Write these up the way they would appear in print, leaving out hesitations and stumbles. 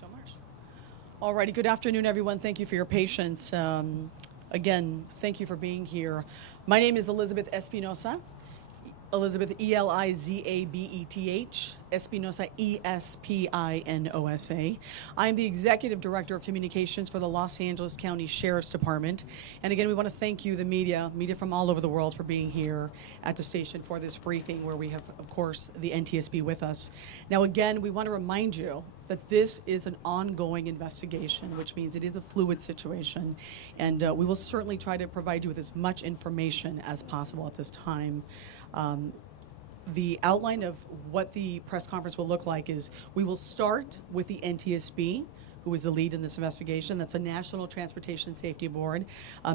so much. Alrighty, good afternoon, everyone. Thank you for your patience. Again, thank you for being here. My name is Elizabeth Espinosa. Elizabeth, Elizabeth, Espinosa, Espinosa. I am the Executive Director of Communications for the Los Angeles County Sheriff's Department. And again, we want to thank you, the media from all over the world, for being here at the station for this briefing where we have, of course, the NTSB with us. Now, again, we want to remind you that this is an ongoing investigation, which means it is a fluid situation. And we will certainly try to provide you with as much information as possible at this time. The outline of what the press conference will look like is we will start with the NTSB, who is the lead in this investigation. That's a National Transportation Safety Board.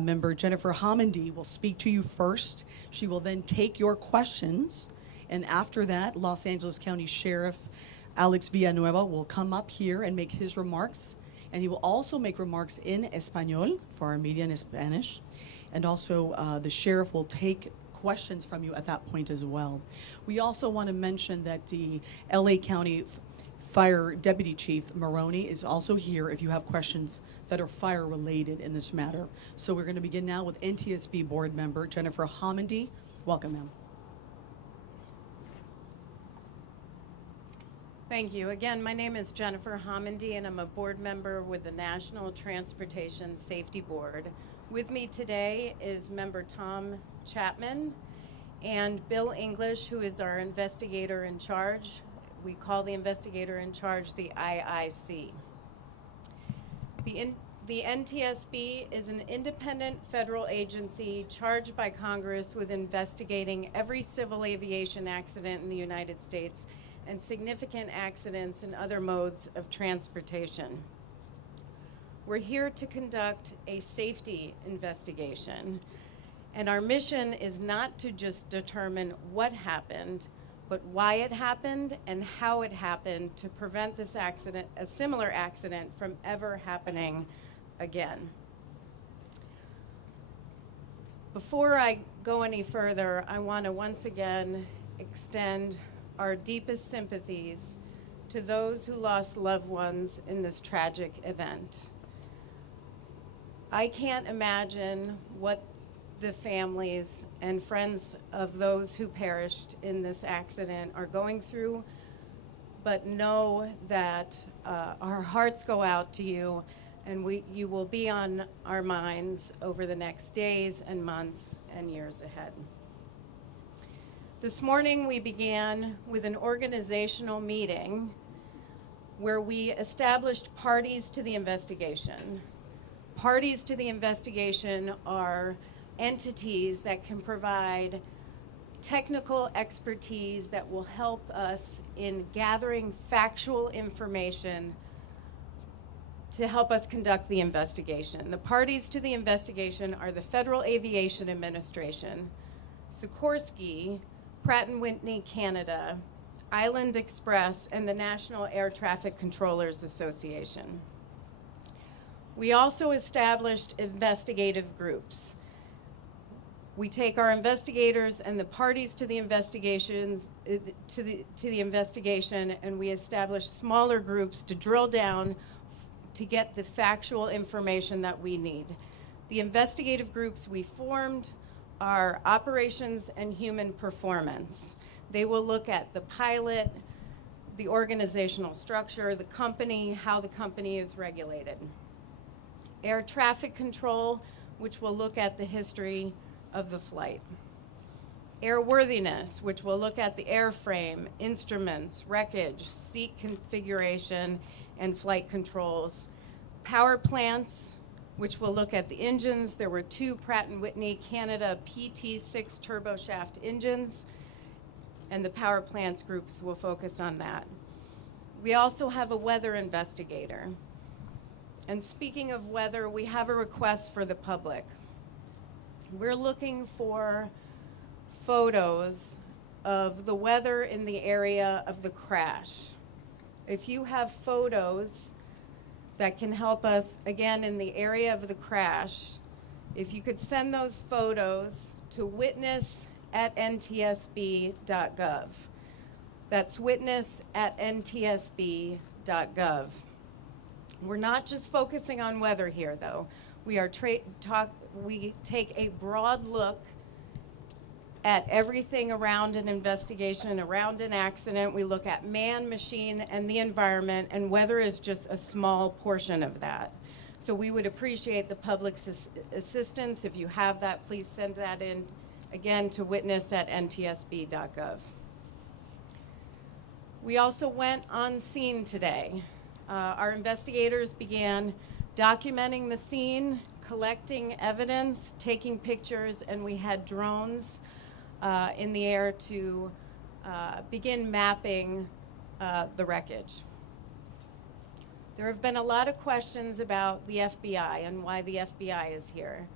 Member Jennifer Homendy will speak to you first. She will then take your questions. And after that, Los Angeles County Sheriff Alex Villanueva will come up here and make his remarks. And he will also make remarks in Espanol for our media in Spanish. And also the sheriff will take questions from you at that point as well. We also want to mention that the LA County Fire Deputy Chief Maroney is also here if you have questions that are fire related in this matter. So we're going to begin now with NTSB board member Jennifer Homendy. Welcome, ma'am. Thank you. Again, my name is Jennifer Homendy, and I'm a board member with the National Transportation Safety Board. With me today is member Tom Chapman and Bill English, who is our investigator in charge. We call the investigator in charge the IIC. The NTSB is an independent federal agency charged by Congress with investigating every civil aviation accident in the United States and significant accidents in other modes of transportation. We're here to conduct a safety investigation, and our mission is not to just determine what happened, but why it happened and how it happened to prevent this accident, a similar accident, from ever happening again. Before I go any further, I want to once again extend our deepest sympathies to those who lost loved ones in this tragic event. I can't imagine what the families and friends of those who perished in this accident are going through, but know that our hearts go out to you, and you will be on our minds over the next days and months and years ahead. This morning we began with an organizational meeting where we established parties to the investigation. Parties to the investigation are entities that can provide technical expertise that will help us in gathering factual information to help us conduct the investigation. The parties to the investigation are the Federal Aviation Administration, Sikorsky, Pratt & Whitney Canada, Island Express, and the National Air Traffic Controllers Association. We also established investigative groups. We take our investigators and the parties to the investigations to the investigation, and we establish smaller groups to drill down to get the factual information that we need. The investigative groups we formed are operations and human performance. They will look at the pilot, the organizational structure, the company, how the company is regulated. Air traffic control, which will look at the history of the flight. Airworthiness, which will look at the airframe, instruments, wreckage, seat configuration, and flight controls. Power plants, which will look at the engines. There were 2 Pratt & Whitney Canada PT6 turboshaft engines, and the power plants groups will focus on that. We also have a weather investigator. And speaking of weather, we have a request for the public. We're looking for photos of the weather in the area of the crash. If you have photos that can help us, again, in the area of the crash, if you could send those photos to witness@ntsb.gov. That's witness@ntsb.gov. We're not just focusing on weather here, though. We take a broad look at everything around an investigation, around an accident. We look at man, machine, and the environment, and weather is just a small portion of that. So we would appreciate the public's assistance. If you have that, please send that in, again, to witness@ntsb.gov. We also went on scene today. Our investigators began documenting the scene, collecting evidence, taking pictures, and we had drones in the air to begin mapping the wreckage. There have been a lot of questions about the FBI and why the FBI is here.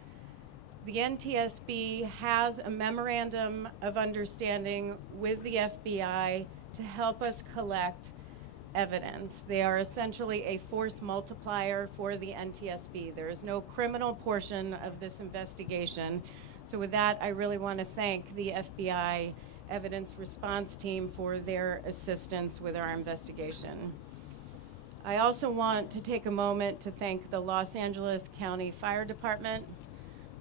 The NTSB has a memorandum of understanding with the FBI to help us collect evidence. They are essentially a force multiplier for the NTSB. There is no criminal portion of this investigation. So with that, I really want to thank the FBI evidence response team for their assistance with our investigation. I also want to take a moment to thank the Los Angeles County Fire Department,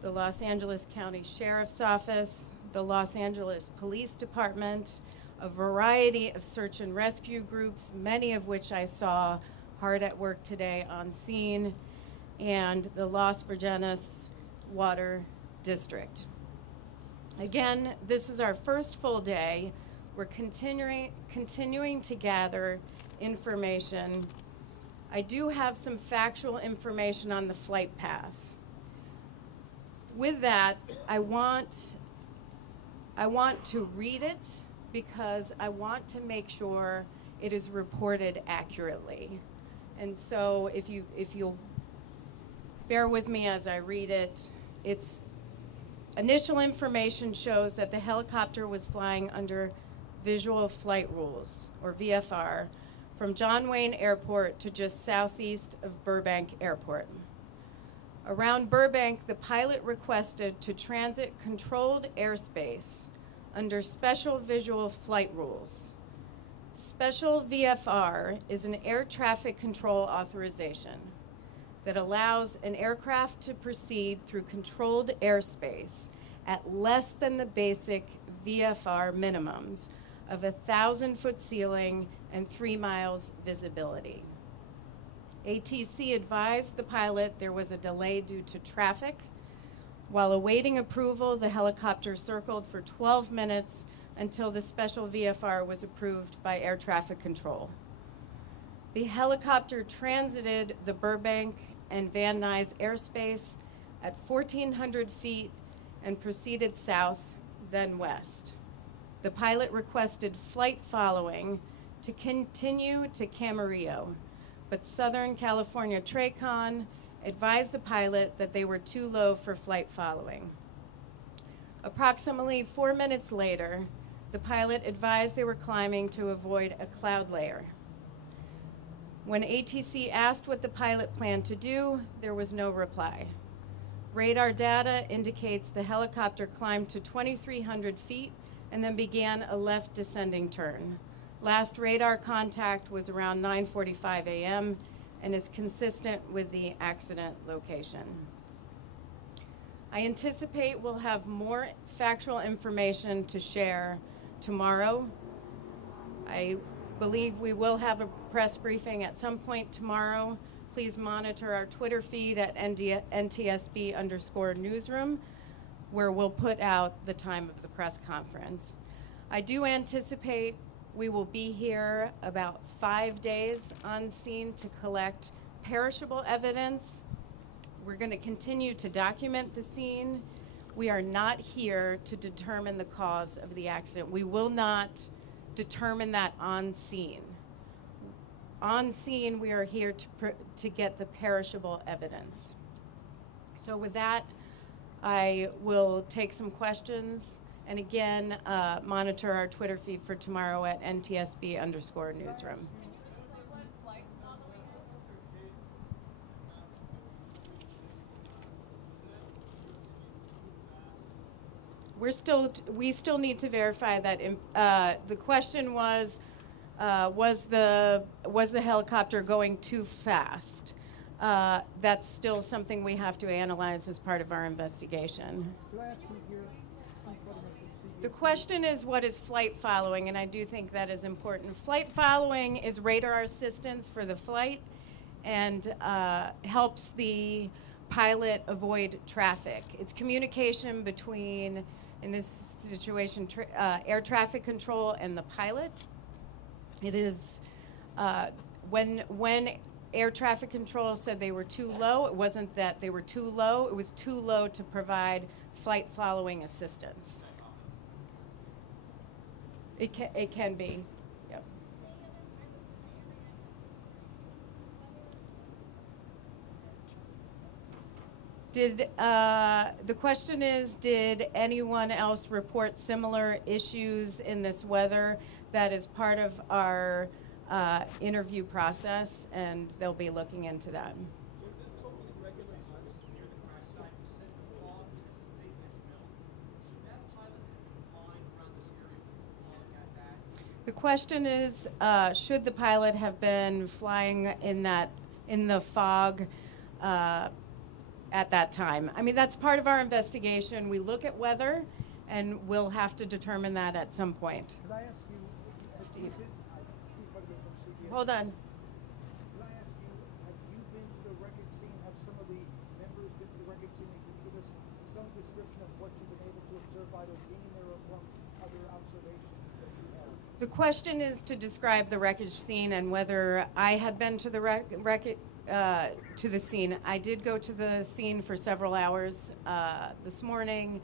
the Los Angeles County Sheriff's Office, the Los Angeles Police Department, a variety of search and rescue groups, many of which I saw hard at work today on scene, and the Los Virgenes Water District. Again, this is our first full day. We're continuing to gather information. I do have some factual information on the flight path. With that, I want to read it because I want to make sure it is reported accurately. And so if you'll bear with me as I read it, its initial information shows that the helicopter was flying under visual flight rules, or VFR, from John Wayne Airport to just southeast of Burbank Airport. Around Burbank, the pilot requested to transit controlled airspace under special visual flight rules. Special VFR is an air traffic control authorization that allows an aircraft to proceed through controlled airspace at less than the basic VFR minimums of 1,000-foot ceiling and 3 miles visibility. ATC advised the pilot there was a delay due to traffic. While awaiting approval, the helicopter circled for 12 minutes until the special VFR was approved by air traffic control. The helicopter transited the Burbank and Van Nuys airspace at 1,400 feet and proceeded south, then west. The pilot requested flight following to continue to Camarillo, but Southern California TRACON advised the pilot that they were too low for flight following. Approximately 4 minutes later, the pilot advised they were climbing to avoid a cloud layer. When ATC asked what the pilot planned to do, there was no reply. Radar data indicates the helicopter climbed to 2,300 feet and then began a left descending turn. Last radar contact was around 9:45 a.m. and is consistent with the accident location. I anticipate we'll have more factual information to share tomorrow. I believe we will have a press briefing at some point tomorrow. Please monitor our Twitter feed at NTSB_newsroom, where we'll put out the time of the press conference. I do anticipate we will be here about 5 days on scene to collect perishable evidence. We're going to continue to document the scene. We are not here to determine the cause of the accident. We will not determine that on scene. On scene, we are here to get the perishable evidence. So with that, I will take some questions, and again, monitor our Twitter feed for tomorrow at NTSB_newsroom. We still need to verify that. The question was the helicopter going too fast? that's still something we have to analyze as part of our investigation. The question is, what is flight following? And I do think that is important. Flight following is radar assistance for the flight and helps the pilot avoid traffic. It's communication between, in this situation, air traffic control and the pilot. It is when air traffic control said they were too low, it wasn't that they were too low, it was too low to provide flight following assistance. It can be, yep. The question is, did anyone else report similar issues in this weather? That is part of our interview process, and they'll be looking into that. The question is, should the pilot have been flying in the fog at that time? I mean, that's part of our investigation. We look at weather, and we'll have to determine that at some point. Could I ask you, Steve. Steve, Hold on. Could I ask you, have you been to the record scene? Have some of the members been to the record scene? And can you give us some description of what you've been able to observe, either being there or from other observations that you have? The question is to describe the wreckage scene and whether I had been to the to the scene. I did go to the scene for several hours this morning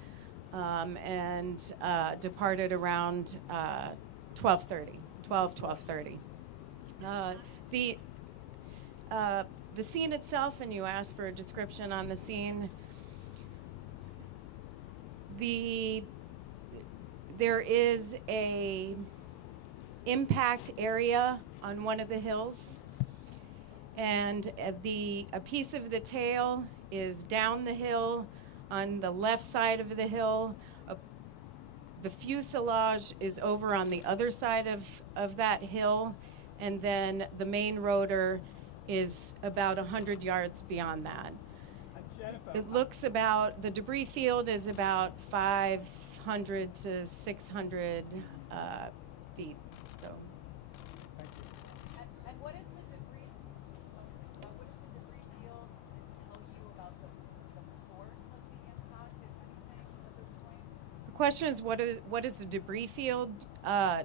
and departed around 12:30. The scene itself, and you asked for a description on the scene. There is a impact area on one of the hills, and a piece of the tail is down the hill on the left side of the hill. The fuselage is over on the other side of that hill, and then the main rotor is about 100 yards beyond that. It looks about, the debris field is about 500 to 600 feet. So. And what is the debris? What does the debris field tell you about the force of the impact, if anything, at this point? The question is, what does the debris field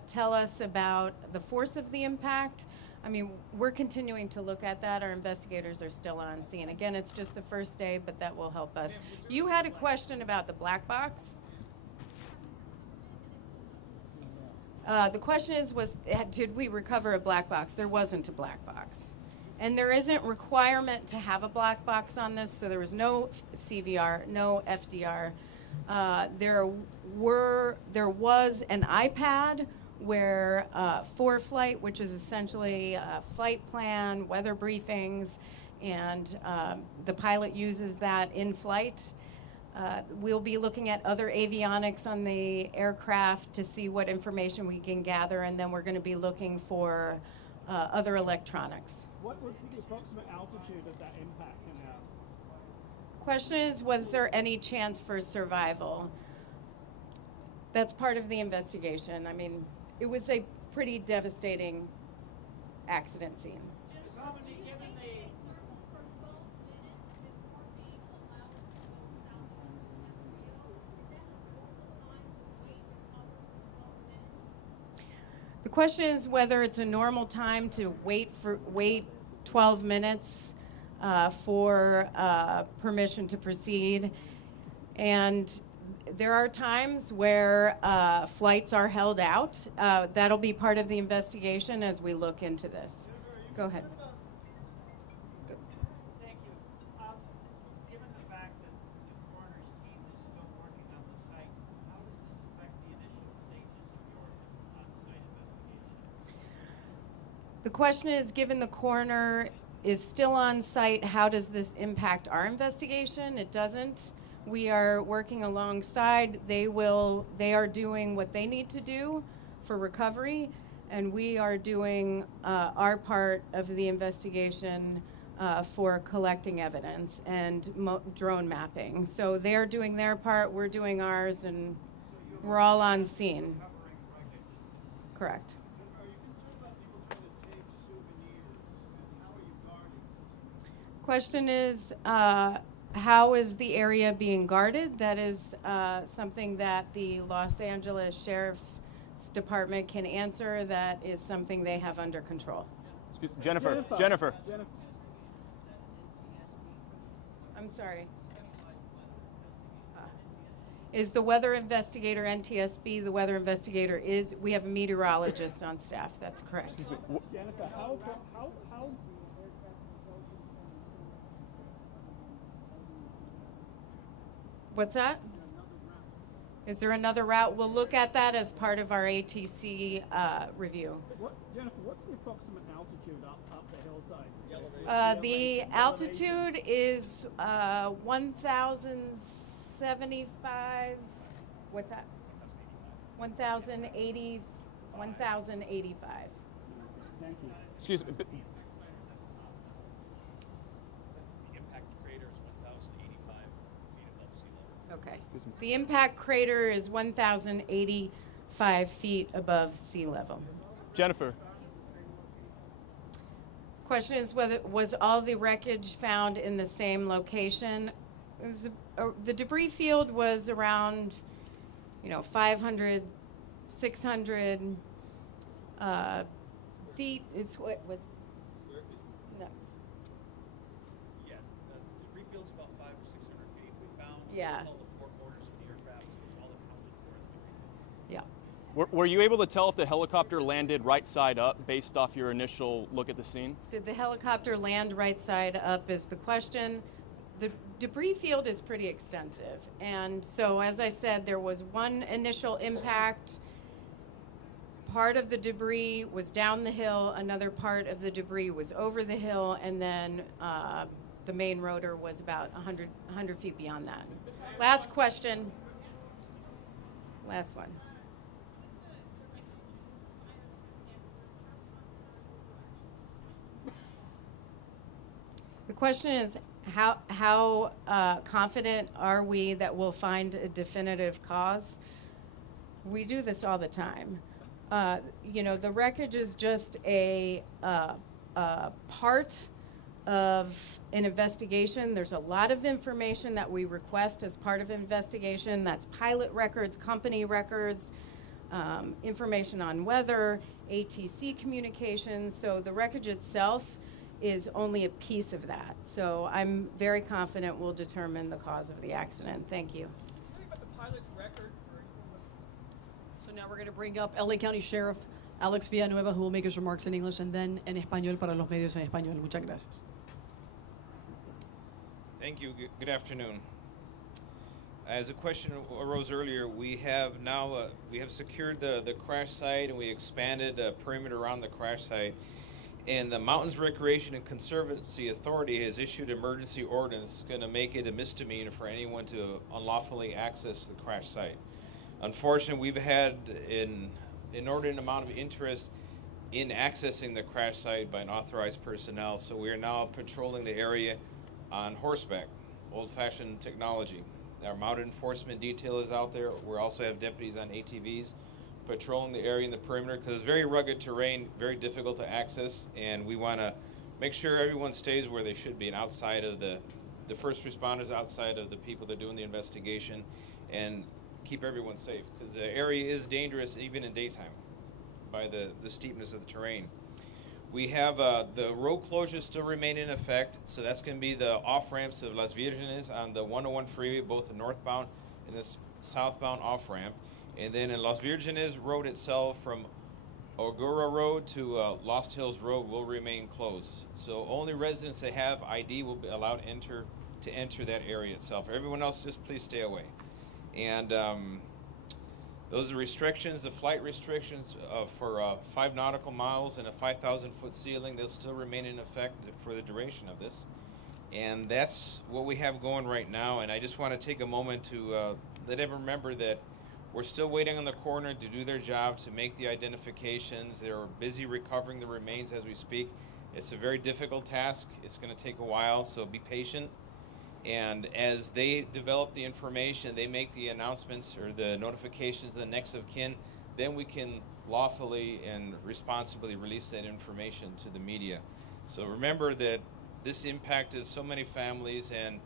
tell us about the force of the impact? I mean, we're continuing to look at that. Our investigators are still on scene. Again, it's just the first day, but that will help us. You had a question about the black box. The question did we recover a black box? There wasn't a black box. And there isn't requirement to have a black box on this, so there was no CVR, no FDR. There was an iPad where for flight, which is essentially a flight plan, weather briefings, and the pilot uses that in flight. We'll be looking at other avionics on the aircraft to see what information we can gather, and then we're going to be looking for other electronics. What would be the approximate altitude of that impact now? Question is, was there any chance for survival? That's part of the investigation. I mean, it was a pretty devastating accident scene. The question is whether it's a normal time to wait 12 minutes for permission to proceed. And there are times where flights are held out. That'll be part of the investigation as we look into this. Go ahead. Thank you. Given the fact that the coroner's team is still working on the site, how does this affect the initial stages of your on-site investigation? The question is, given the coroner is still on site, how does this impact our investigation? It doesn't. We are working alongside. They are doing what they need to do for recovery, and we are doing our part of the investigation for collecting evidence and drone mapping. So they're doing their part, we're doing ours, and we're all on scene. Correct. Are you concerned about people trying to take souvenirs, and how are you guarding this? Question is, how is the area being guarded? That is something that the Los Angeles Sheriff's Department can answer. That is something they have under control. Jennifer. I'm sorry. Is the weather investigator NTSB? The weather investigator is, we have a meteorologist on staff. That's correct. Jennifer, how What's that? Is there another route? We'll look at that as part of our ATC review. Jennifer, what's the approximate altitude up the hillside? The altitude is 1,075. What's that? 1,080. 1,085. Thank you. Excuse me. The impact crater is 1,085 feet above sea level. Okay. The impact crater is 1,085 feet above sea level. Jennifer. Question is whether was all the wreckage found in the same location. It was the debris field was around, 500, 600 feet. It's what was. No. Yeah, the debris field's about 500 or 600 feet. We found Yeah. all the four corners of the aircraft. It was all accounted for in the debris field. Yeah. Were you able to tell if the helicopter landed right side up based off your initial look at the scene? Did the helicopter land right side up is the question. The debris field is pretty extensive. And so, as I said, there was one initial impact. Part of the debris was down the hill, another part of the debris was over the hill, and then the main rotor was about 100 feet beyond that. Last question. Last one. The question is, how confident are we that we'll find a definitive cause? We do this all the time. The wreckage is just a part of an investigation. There's a lot of information that we request as part of investigation. That's pilot records, company records, information on weather, ATC communications. So the wreckage itself is only a piece of that. So I'm very confident we'll determine the cause of the accident. Thank you. So now we're going to bring up LA County Sheriff Alex Villanueva, who will make his remarks in English and then en español para los medios en español. Muchas gracias. Thank you. Good afternoon. As a question arose earlier, we have now secured the crash site, and we expanded the perimeter around the crash site. And the Mountains Recreation and Conservancy Authority has issued emergency ordinance going to make it a misdemeanor for anyone to unlawfully access the crash site. Unfortunately, we've had an inordinate amount of interest in accessing the crash site by unauthorized personnel, so we are now patrolling the area on horseback, old-fashioned technology. Our mounted enforcement detail is out there. We also have deputies on ATVs patrolling the area in the perimeter because it's very rugged terrain, very difficult to access, and we want to make sure everyone stays where they should be and outside of the first responders, outside of the people that are doing the investigation, and keep everyone safe because the area is dangerous even in daytime by the steepness of the terrain. We have the road closures still remain in effect, so that's going to be the off-ramps of Las Virgenes on the 101 freeway, both the northbound and the southbound off-ramp. And then in Las Virgenes Road itself, from Ogura Road to Lost Hills Road will remain closed. So only residents that have ID will be allowed to enter that area itself. Everyone else, just please stay away. And those are restrictions, the flight restrictions for 5 nautical miles and a 5,000-foot ceiling. They'll still remain in effect for the duration of this. And that's what we have going right now. And I just want to take a moment to let everyone remember that we're still waiting on the coroner to do their job to make the identifications. They're busy recovering the remains as we speak. It's a very difficult task. It's going to take a while, so be patient. And as they develop the information, they make the announcements or the notifications to the next of kin, then we can lawfully and responsibly release that information to the media. So remember that this impacted so many families, and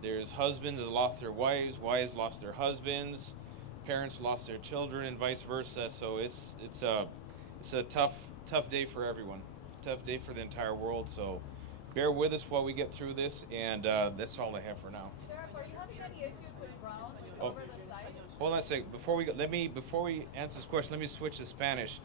there's husbands that lost their wives, wives lost their husbands, parents lost their children, and vice versa. So it's a tough day for everyone, tough day for the entire world. So bear with us while we get through this, and that's all I have for now. Sheriff, are you having any issues with drones Oh. over the site? Hold on a second. Before we answer this question, let me switch to Spanish.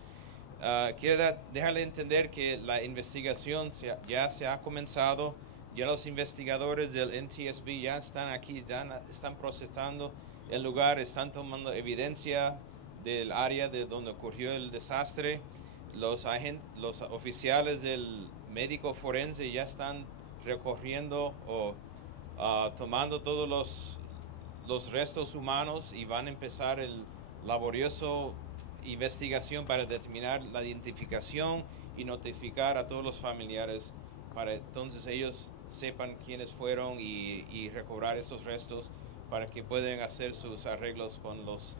Quiero dejarle entender que la investigación ya se ha comenzado. Ya los investigadores del NTSB ya están aquí, ya están procesando el lugar, están tomando evidencia del área de donde ocurrió el desastre. Los oficiales del médico forense ya están recorriendo o tomando todos los restos humanos y van a empezar el laborioso investigación para determinar la identificación y notificar a todos los familiares para entonces ellos sepan quiénes fueron y recobrar esos restos para que puedan hacer sus arreglos con los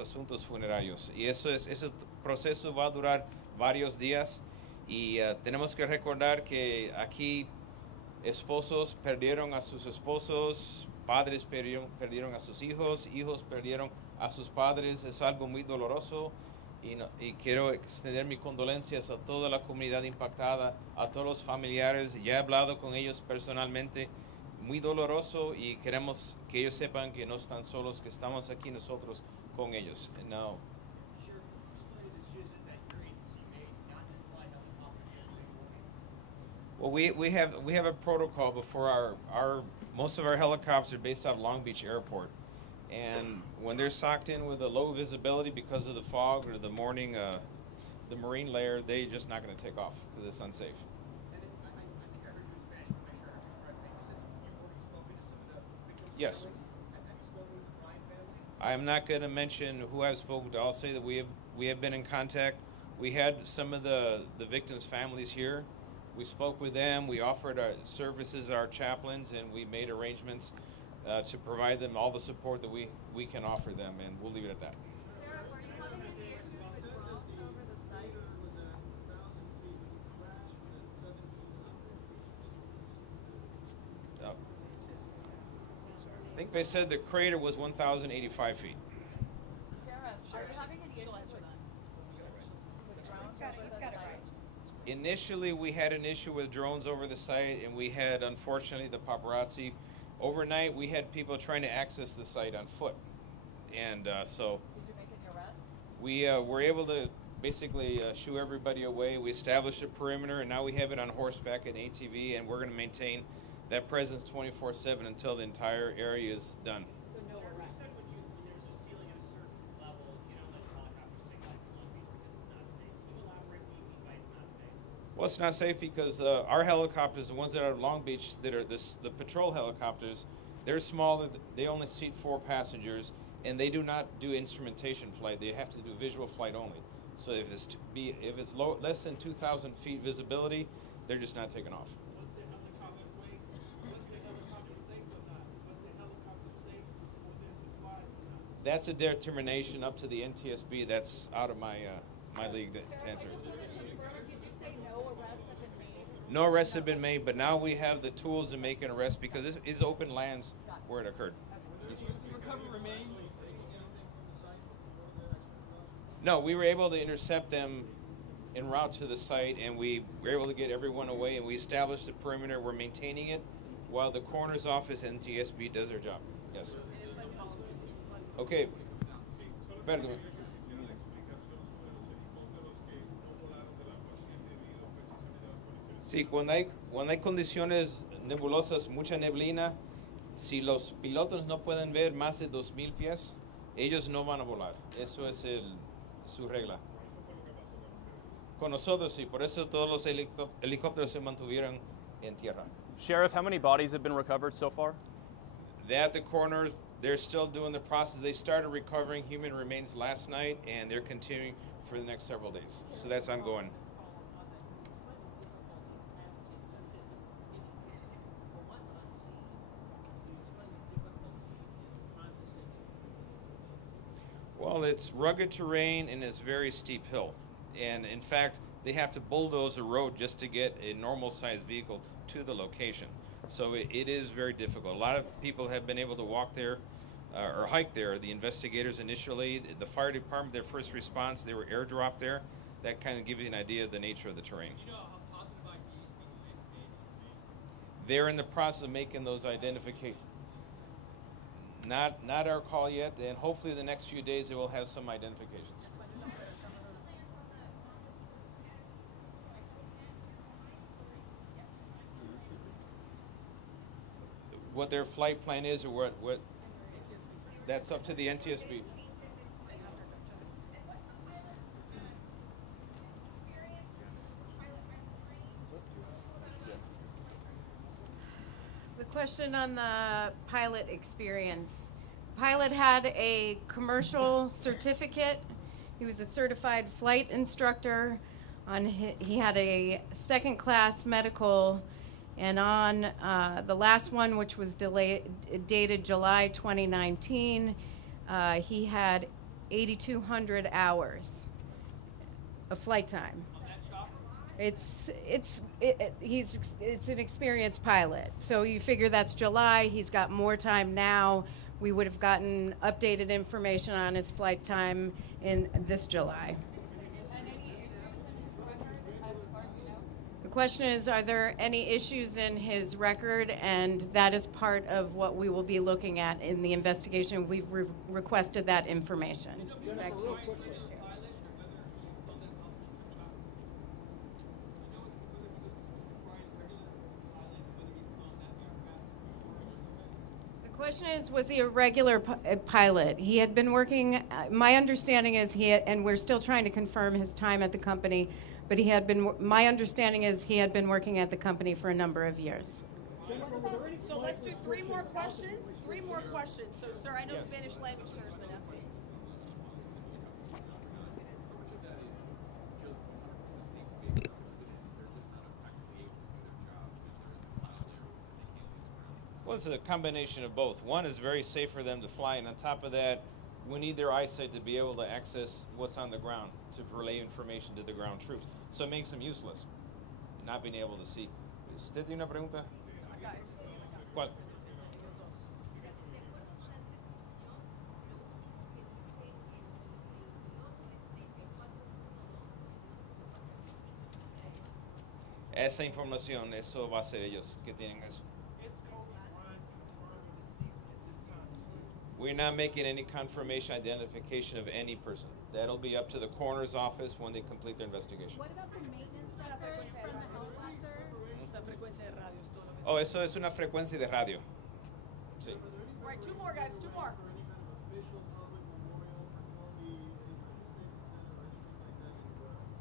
asuntos funerarios. Y ese proceso va a durar varios días y tenemos que recordar que aquí esposos perdieron a sus esposos, padres perdieron a sus hijos, hijos perdieron a sus padres. Es algo muy doloroso y quiero extender mis condolencias a toda la comunidad impactada, a todos los familiares. Ya he hablado con ellos personalmente, muy doloroso, y queremos que ellos sepan que no están solos, que estamos aquí nosotros con ellos. And now, Sheriff, explain the decision that your agency made not to fly helicopters yesterday morning. well, we have a protocol before our most of our helicopters are based out of Long Beach Airport. And when they're socked in with a low visibility because of the fog or the morning, the marine layer, they're just not going to take off because it's unsafe. And then I think I heard you in Spanish, but make sure I heard you correctly. You said you've already spoken to some of the victims' Yes. families. Have you spoken with the Bryant family? I'm not going to mention who I've spoken to. I'll say that we have been in contact. We had some of the victims' families here. We spoke with them. We offered our services, our chaplains, and we made arrangements to provide them all the support that we can offer them, and we'll leave it at that. Sheriff, are you having any issues with drones over the site? I think they said the crater was 1,085 feet. Sheriff, are you having any issues with drones over the site? Initially, we had an issue with drones over the site, and we had, unfortunately, the paparazzi. Overnight, we had people trying to access the site on foot, and so Did you make any arrests? we were able to basically shoo everybody away. We established a perimeter, and now we have it on horseback and ATV, and we're going to maintain that presence 24/7 until the entire area is done. So no You arrests? said when there's a ceiling at a certain level, you don't let your helicopters take off from Long Beach because it's not safe. Can you elaborate what you mean by it's not safe? Well, it's not safe because our helicopters, the ones that are at Long Beach, that are the patrol helicopters, they're small. They only seat 4 passengers, and they do not do instrumentation flight. They have to do visual flight only. So if it's less than 2,000 feet visibility, they're just not taking off. Was the helicopter safe? Was the helicopter safe or not? Was the helicopter safe for them to fly or not? That's a determination up to the NTSB. That's out of my league to answer. Did you say no arrests have been made? No arrests have been made, but now we have the tools to make an arrest because this is open lands where it occurred. Recover remains. No, we were able to intercept them en route to the site, and we were able to get everyone away, and we established the perimeter. We're maintaining it while the coroner's office and TSB does their job. Yes. Okay. Perdón. Sí, cuando hay condiciones nebulosas, mucha neblina, si los pilotos no pueden ver más de 2,000 pies, ellos no van a volar. Eso es su regla. Con nosotros sí, por eso todos los helicópteros se mantuvieron en tierra. Sheriff, how many bodies have been recovered so far? At the coroner, they're still doing the process. They started recovering human remains last night, and they're continuing for the next several days. So that's ongoing. Well, it's rugged terrain and it's very steep hill. And in fact, they have to bulldoze a road just to get a normal sized vehicle to the location. So it is very difficult. A lot of people have been able to walk there or hike there. The investigators initially, the fire department, their first response, they were airdropped there. That kind of gives you an idea of the nature of the terrain. You know how positive IDs people made? They're in the process of making those identifications. Not our call yet, and hopefully the next few days they will have some identifications. What their flight plan is, or what that's up to the NTSB. The question on the pilot experience. Pilot had a commercial certificate. He was a certified flight instructor. He had a second-class medical, and on the last one, which was dated July 2019, he had 8,200 hours of flight time. It's an experienced pilot. So you figure that's July. He's got more time now. We would have gotten updated information on his flight time in this July. And any issues in his record, as far as you know? The question is, are there any issues in his record? And that is part of what we will be looking at in the investigation. We've requested that information. Back to you. The question is, was he a regular pilot? He had been working, my understanding is and we're still trying to confirm his time at the company, but my understanding is he had been working at the company for a number of years. So let's do 3 more questions. 3 more questions. So, sir, I know Spanish language, sir, has been asking. Well, it's a combination of both. One is very safe for them to fly, and on top of that, we need their eyesight to be able to access what's on the ground, to relay information to the ground troops. So it makes them useless, not being able to see. ¿Usted tiene una pregunta? ¿Cuál? Esa información, eso va a ser ellos que tienen eso. Is Kobe Bryant confirmed deceased at this time? We're not making any confirmation identification of any person. That'll be up to the coroner's office when they complete their investigation. What about the maintenance records from the helicopter? Oh, eso es una frecuencia de radio. Sí. All right, 2 more, guys. 2 more. For any kind of official public memorial for Kobe in the States Center or anything like that anywhere else?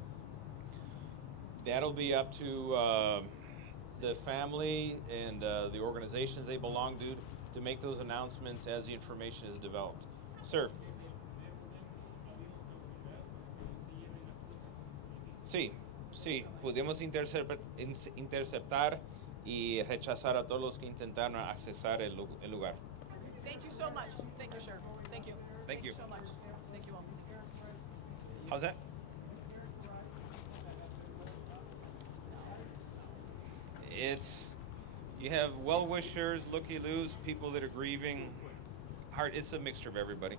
That'll be up to the family and the organizations they belong to make those announcements as the information is developed. Sir. Sí, pudimos interceptar y rechazar a todos los que intentaron accesar el lugar. Thank you so much. Thank you, sir. Thank you. Thank you. so much. Thank you all. How's that? You have well-wishers, looky-loos, people that are grieving. It's a mixture of everybody.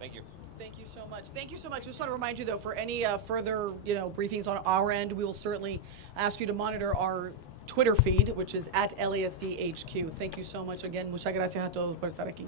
Thank you. Thank you so much. Thank you so much. Just want to remind you, though, for any further, briefings on our end, we will certainly ask you to monitor our Twitter feed, which is @LASDHQ. Thank you so much again. Muchas gracias a todos por estar aquí.